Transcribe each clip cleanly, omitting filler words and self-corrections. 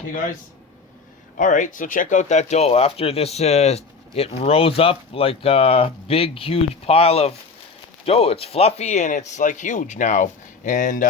Hey guys. All right, so check out that dough. After this, it rose up like a big, huge pile of dough. It's fluffy and it's like huge now. And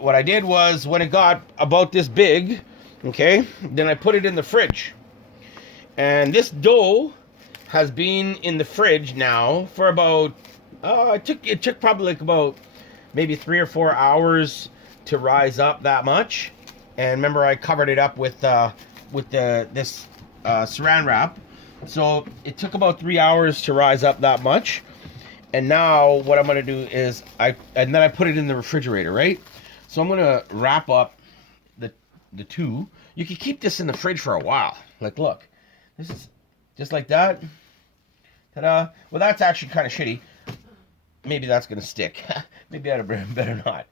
what I did was when it got about this big, okay, then I put it in the fridge. And this dough has been in the fridge now for about, it took probably like about maybe 3 or 4 hours to rise up that much. And remember, I covered it up with this saran wrap, so it took about 3 hours to rise up that much. And now what I'm gonna do is then I put it in the refrigerator, right? So I'm gonna wrap up the two. You can keep this in the fridge for a while. Like, look, this is just like that. Ta-da! Well, that's actually kind of shitty. Maybe that's gonna stick. Maybe I'd better not.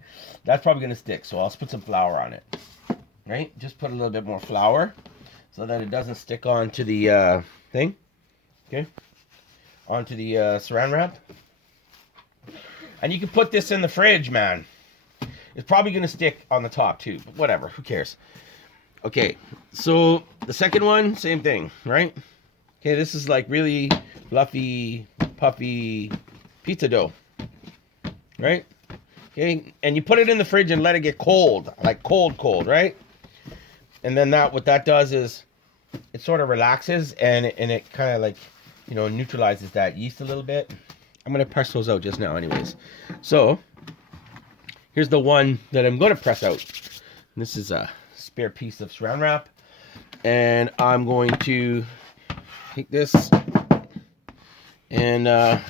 That's probably gonna stick. So I'll put some flour on it. Right? Just put a little bit more flour so that it doesn't stick onto the thing. Okay? Onto the saran wrap. And you can put this in the fridge, man. It's probably going to stick on the top too, but whatever. Who cares? Okay, so the second one, same thing, right? Okay, this is like really fluffy, puffy pizza dough. Right? Okay, and you put it in the fridge and let it get cold. Like cold, right? And then what that does is it sort of relaxes and it kind of like, neutralizes that yeast a little bit. I'm going to press those out just now anyways. So here's the one that I'm going to press out. And this is a spare piece of saran wrap. And I'm going to take this and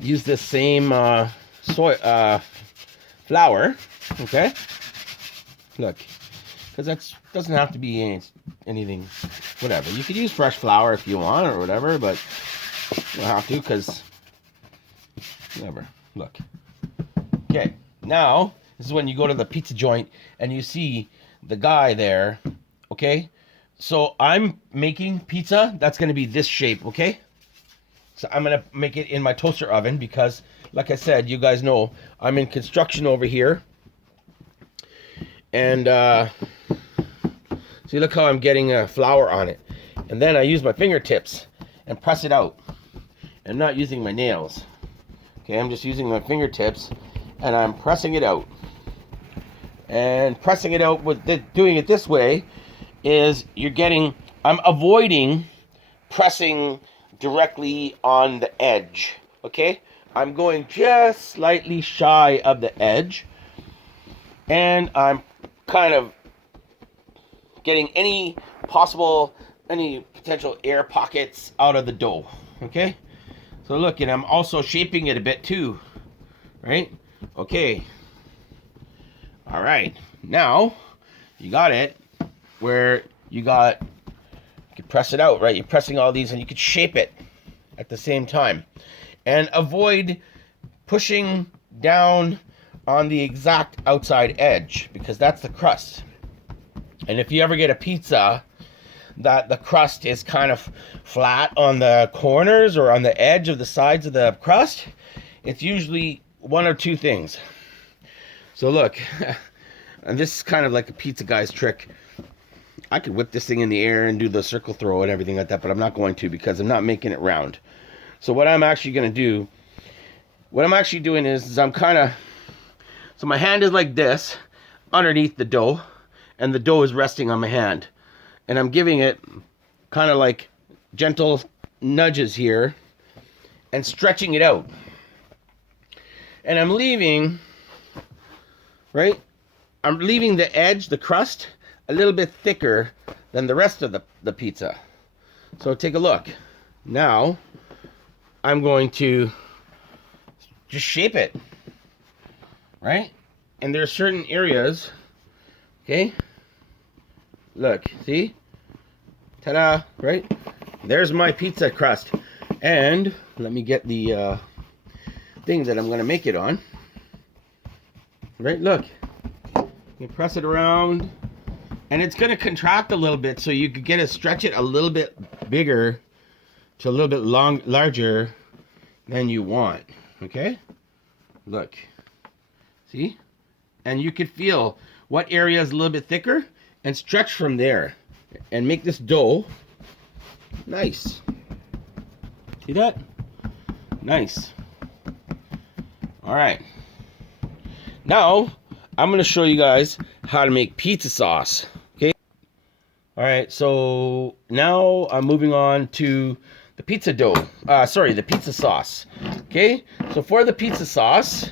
use this same flour. Okay? Look. Because that doesn't have to be anything, whatever. You could use fresh flour if you want or whatever, but you don't have to because, whatever. Look. Okay, now, this is when you go to the pizza joint and you see the guy there, okay? So I'm making pizza that's going to be this shape, okay? So I'm going to make it in my toaster oven because, like I said, you guys know, I'm in construction over here. And, see, look how I'm getting flour on it. And then I use my fingertips and press it out. I'm not using my nails. Okay, I'm just using my fingertips and I'm pressing it out. And pressing it out doing it this way is I'm avoiding pressing directly on the edge. Okay? I'm going just slightly shy of the edge. And I'm kind of getting any potential air pockets out of the dough. Okay? So look, and I'm also shaping it a bit too. Right? Okay. All right. Now, you got it where you can press it out, right? You're pressing all these and you could shape it at the same time. And avoid pushing down on the exact outside edge because that's the crust. And if you ever get a pizza that the crust is kind of flat on the corners or on the edge of the sides of the crust, it's usually one or two things. So look, and this is kind of like a pizza guy's trick. I could whip this thing in the air and do the circle throw and everything like that, but I'm not going to because I'm not making it round. So what I'm actually going to do, what I'm actually doing is so my hand is like this underneath the dough, and the dough is resting on my hand. And I'm giving it kind of like gentle nudges here and stretching it out. And I'm leaving, right? I'm leaving the edge, the crust, a little bit thicker than the rest of the pizza. So take a look. Now, I'm going to just shape it. Right? And there are certain areas, okay? Look, see? Ta-da, right? There's my pizza crust. And let me get the thing that I'm going to make it on. Right, look. You press it around. And it's going to contract a little bit so you could stretch it a little bit bigger to a little bit larger than you want. Okay? Look. See? And you could feel what area is a little bit thicker and stretch from there and make this dough nice. See that? Nice. All right. Now, I'm going to show you guys how to make pizza sauce. Okay? All right, so now I'm moving on to the pizza dough. The pizza sauce. Okay? So for the pizza sauce,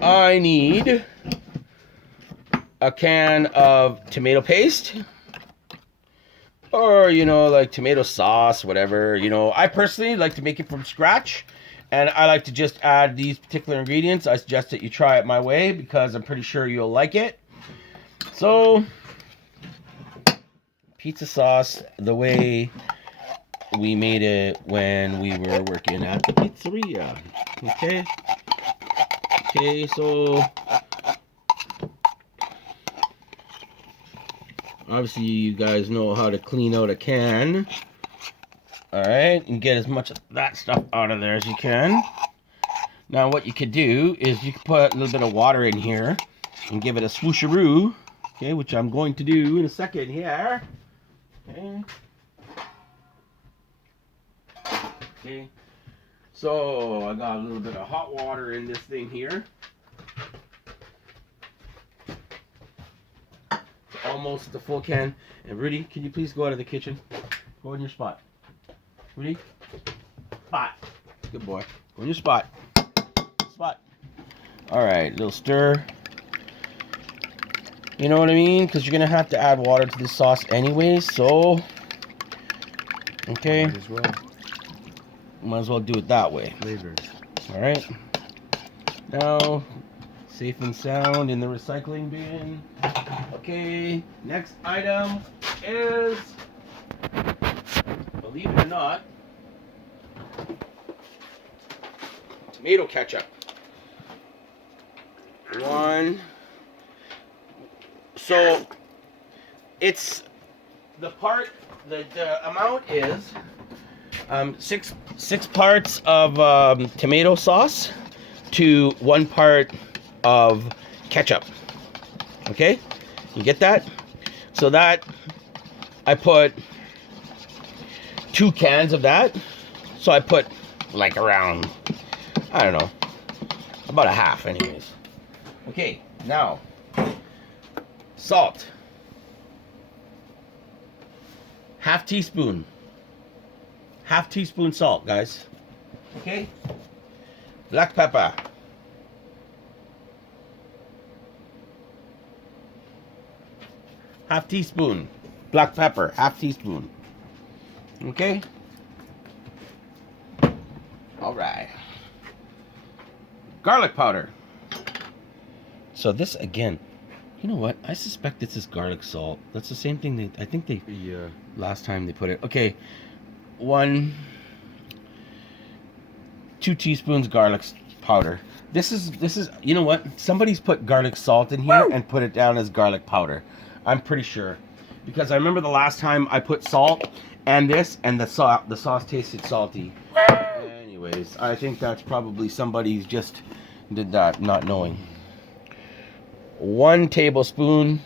I need a can of tomato paste. Or, like tomato sauce, whatever. I personally like to make it from scratch. And I like to just add these particular ingredients. I suggest that you try it my way because I'm pretty sure you'll like it. So, pizza sauce, the way we made it when we were working at the pizzeria. Okay? Okay, so obviously you guys know how to clean out a can. Alright, and get as much of that stuff out of there as you can. Now what you could do is you could put a little bit of water in here and give it a swoosharoo. Okay, which I'm going to do in a second here. Okay. Okay. So I got a little bit of hot water in this thing here. Almost the full can. And Rudy, can you please go out of the kitchen? Go in your spot. Rudy? Spot. Good boy. Go in your spot. Spot. Alright, little stir. You know what I mean? Because you're going to have to add water to this sauce anyway, so... Okay. Might as well. Might as well do it that way. Flavors. Alright. Now, safe and sound in the recycling bin. Okay, next item is, believe it or not, tomato ketchup. One. So, it's the amount is six parts of tomato sauce to 1 part of ketchup. Okay, you get that? So that I put 2 cans of that. So I put like around, I don't know, about a half anyways. Okay, now salt, half teaspoon salt, guys. Okay, black pepper, half teaspoon, black pepper, half teaspoon. Okay, all right, garlic powder. So this again, you know what? I suspect this is garlic salt. That's the same thing I think they last time they put it. Okay, 2 teaspoons garlic powder. This is you know what? Somebody's put garlic salt in here and put it down as garlic powder. I'm pretty sure, because I remember the last time I put salt and this, and the sauce tasted salty. Anyways, I think that's probably somebody's just did that not knowing. 1 tablespoon,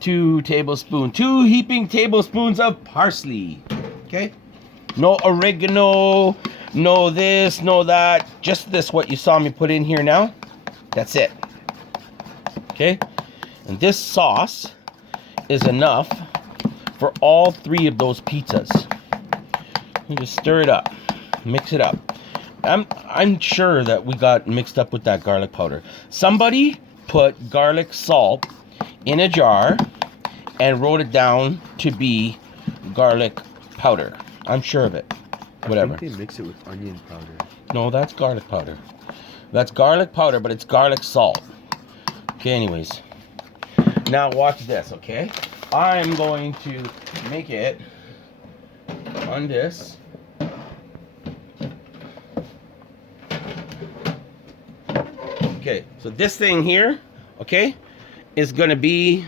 2 heaping tablespoons of parsley. Okay, no oregano, no this, no that, just this, what you saw me put in here now. That's it. Okay, and this sauce is enough for all 3 of those pizzas. You just stir it up, mix it up. I'm sure that we got mixed up with that garlic powder. Somebody put garlic salt in a jar and wrote it down to be garlic powder. I'm sure of it. Whatever. I think they mix it with onion powder. No, that's garlic powder. That's garlic powder, but it's garlic salt. Okay, anyways. Now watch this, okay? I'm going to make it on this. Okay, so this thing here, okay, is gonna be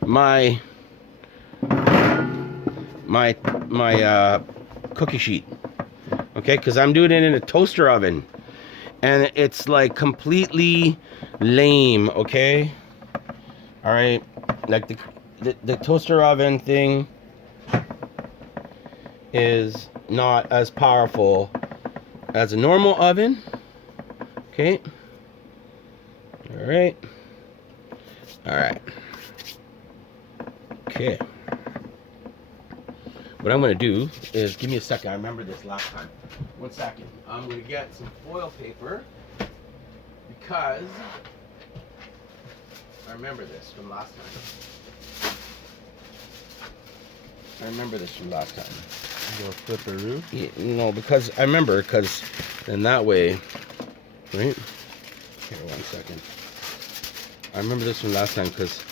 my cookie sheet, okay, because I'm doing it in a toaster oven, and it's like completely lame, okay. All right, like the toaster oven thing is not as powerful as a normal oven. Okay. All right. All right. Okay. What I'm going to do is, give me a second. I remember this last time. 1 second. I'm going to get some foil paper because I remember this from last time. You'll flip a roof? Yeah, no, because I remember, because then that way, right? Here, 1 second. I remember this from last time because,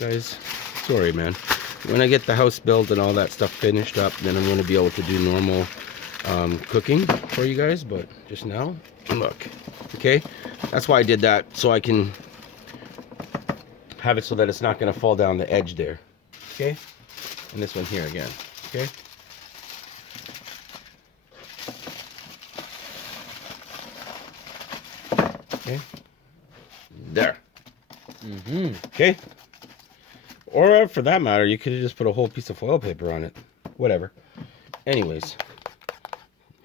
guys, sorry, man. When I get the house built and all that stuff finished up, then I'm going to be able to do normal cooking for you guys. But just now, look, okay? That's why I did that, so I can have it so that it's not going to fall down the edge there, okay? And this one here again, okay? Okay. There. Okay. Or for that matter, you could have just put a whole piece of foil paper on it. Whatever. Anyways,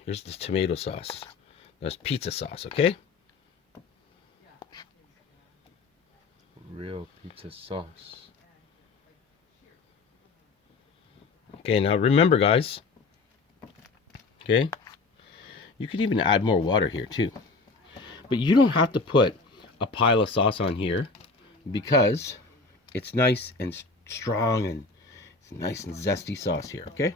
here's this tomato sauce. That's pizza sauce, okay? Real pizza sauce. Okay, now remember, guys. Okay? You could even add more water here, too. But you don't have to put a pile of sauce on here because it's nice and strong and it's nice and zesty sauce here, okay?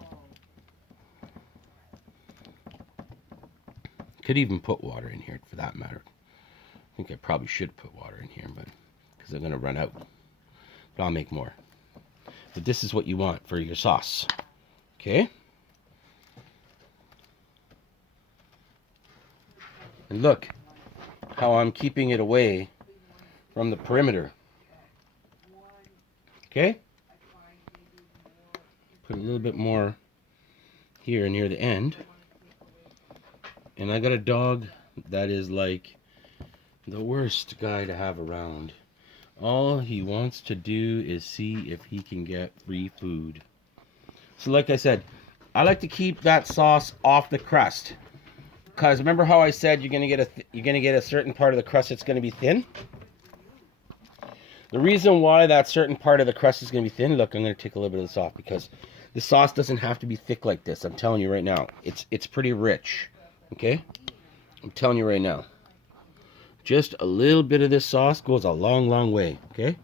Could even put water in here for that matter. I think I probably should put water in here, but because I'm going to run out. But I'll make more. But this is what you want for your sauce, okay? And look how I'm keeping it away from the perimeter. Okay? Put a little bit more here near the end. And I got a dog that is like the worst guy to have around. All he wants to do is see if he can get free food. So like I said, I like to keep that sauce off the crust. Because remember how I said you're gonna get a certain part of the crust that's gonna be thin? The reason why that certain part of the crust is gonna be thin, look, I'm gonna take a little bit of this off because the sauce doesn't have to be thick like this. I'm telling you right now. It's pretty rich. Okay? I'm telling you right now. Just a little bit of this sauce goes a long, long way. Okay?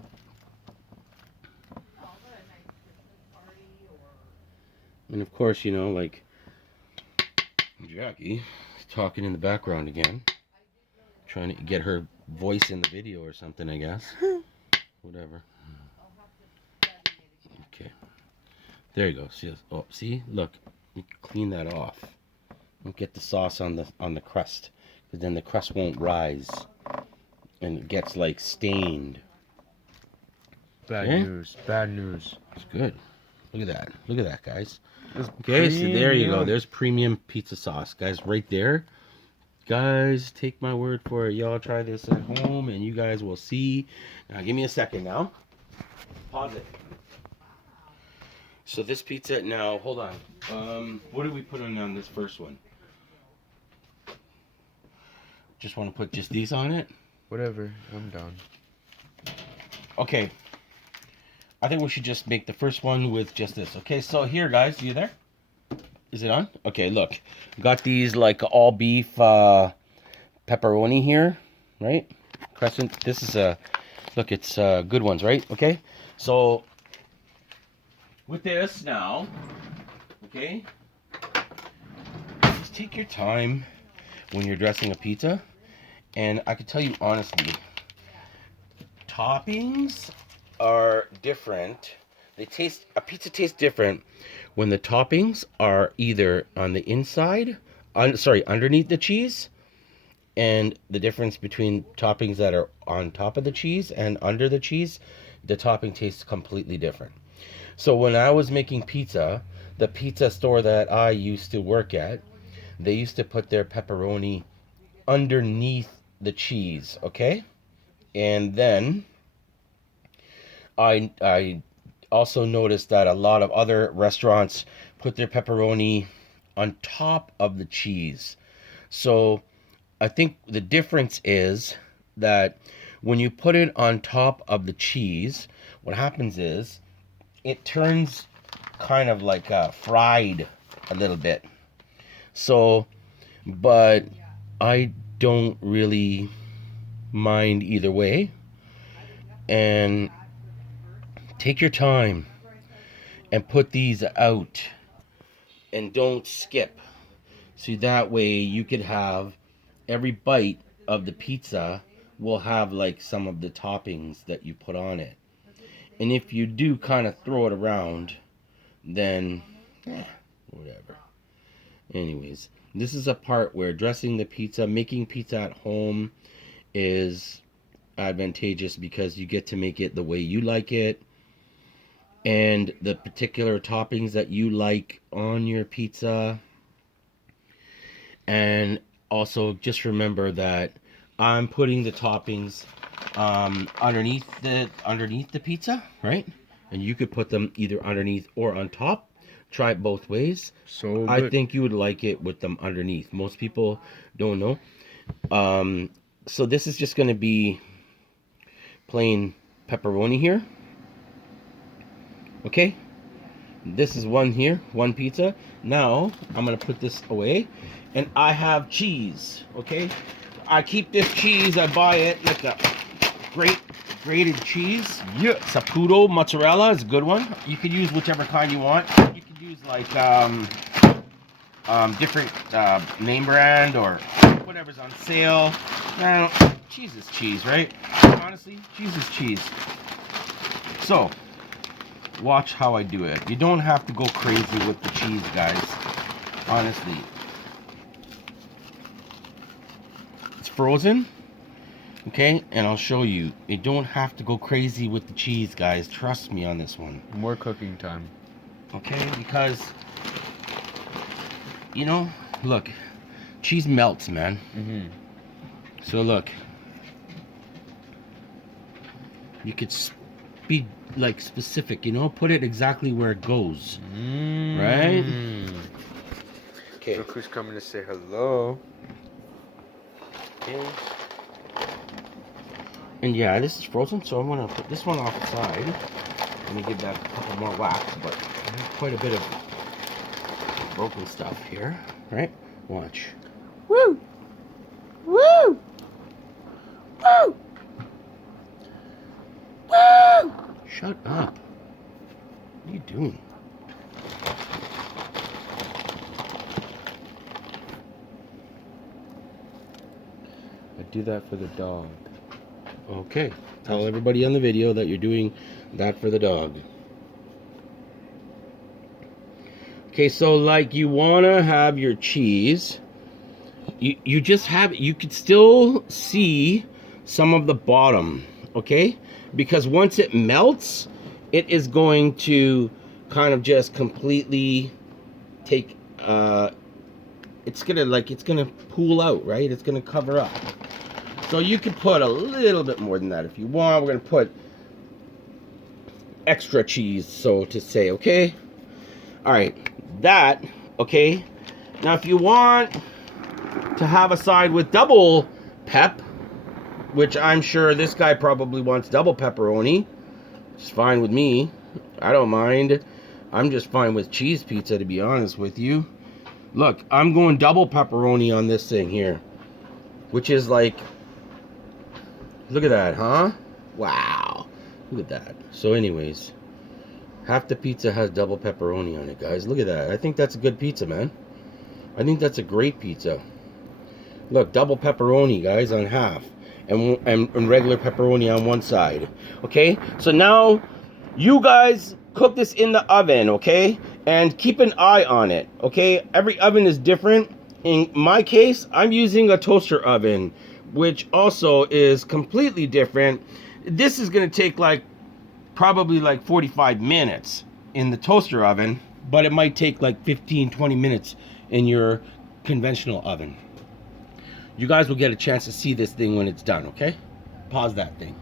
And of course, you know, like Jackie talking in the background again, trying to get her voice in the video or something, I guess. Whatever. Okay. There you go. See? Oh, see? Look. You clean that off. Don't get the sauce on the crust, because then the crust won't rise, and it gets like stained. Bad news. Bad news. It's good. Look at that. Look at that, guys. Okay, so there you go. There's premium pizza sauce, guys, right there. Guys, take my word for it. Y'all try this at home, and you guys will see. Now, give me a second now. Pause it. So this pizza, now, hold on. What did we put on this first one? Just want to put just these on it? Whatever. I'm down. Okay. I think we should just make the first one with just this. Okay, so here, guys, you there? Is it on? Okay, look. Got these like all beef pepperoni here, right? Crescent. This is look, it's good ones, right? Okay. So with this now, okay, just take your time when you're dressing a pizza. And I can tell you honestly, toppings are different. A pizza tastes different when the toppings are either on the inside, underneath the cheese, and the difference between toppings that are on top of the cheese and under the cheese, the topping tastes completely different. So when I was making pizza, the pizza store that I used to work at, they used to put their pepperoni underneath the cheese, okay? And then I also noticed that a lot of other restaurants put their pepperoni on top of the cheese. So I think the difference is that when you put it on top of the cheese, what happens is it turns kind of like fried a little bit. So, but I don't really mind either way. And take your time and put these out and don't skip. So that way you could have every bite of the pizza will have like some of the toppings that you put on it. And if you do kind of throw it around, then whatever. Anyways, this is a part where dressing the pizza, making pizza at home is advantageous because you get to make it the way you like it and the particular toppings that you like on your pizza. And also just remember that I'm putting the toppings underneath the pizza, right? And you could put them either underneath or on top. Try it both ways. So I good. think you would like it with them underneath. Most people don't know. So this is just going to be plain pepperoni here. Okay? This is one here, one pizza. Now, I'm going to put this away. And I have cheese, okay? I keep this cheese, I buy it like a grated cheese. Yeah. Saputo mozzarella is a good one. You could use whichever kind you want. You could use like different name brand or whatever's on sale. Now, cheese is cheese, right? Honestly, cheese is cheese. So, watch how I do it. You don't have to go crazy with the cheese, guys. Honestly. It's frozen. Okay, and I'll show you. You don't have to go crazy with the cheese, guys. Trust me on this one. More cooking time. Okay, because you know, look, cheese melts, man. Mm-hmm. So look, you could be like specific, you know, put it exactly where it goes, right? Okay. Look who's coming to say hello. Okay. And yeah, this is frozen, so I'm gonna put this one off the side. Let me give that a couple more whacks, but I have quite a bit of broken stuff here, right? Watch. Woo! Woo! Woo! Woo! Shut up. What are you doing? I do that for the dog. Okay. Tell everybody on the video that you're doing that for the dog. Okay, so like you want to have your cheese. You just have, you could still see some of the bottom, okay? Because once it melts, it is going to kind of just completely take, it's gonna pool out, right? It's gonna cover up. So you could put a little bit more than that if you want. We're gonna put extra cheese, so to say, okay? All right, that, okay? Now if you want to have a side with double pep, which I'm sure this guy probably wants double pepperoni, it's fine with me. I don't mind. I'm just fine with cheese pizza, to be honest with you. Look, I'm going double pepperoni on this thing here, which is like, look at that, huh? Wow, look at that. So anyways, half the pizza has double pepperoni on it, guys. Look at that. I think that's a good pizza, man. I think that's a great pizza. Look, double pepperoni, guys, on half. And regular pepperoni on one side. Okay? So now, you guys cook this in the oven, okay? And keep an eye on it, okay? Every oven is different. In my case, I'm using a toaster oven, which also is completely different. This is going to take like, probably like 45 minutes in the toaster oven, but it might take like 15-20 minutes in your conventional oven. You guys will get a chance to see this thing when it's done, okay? Pause that thing.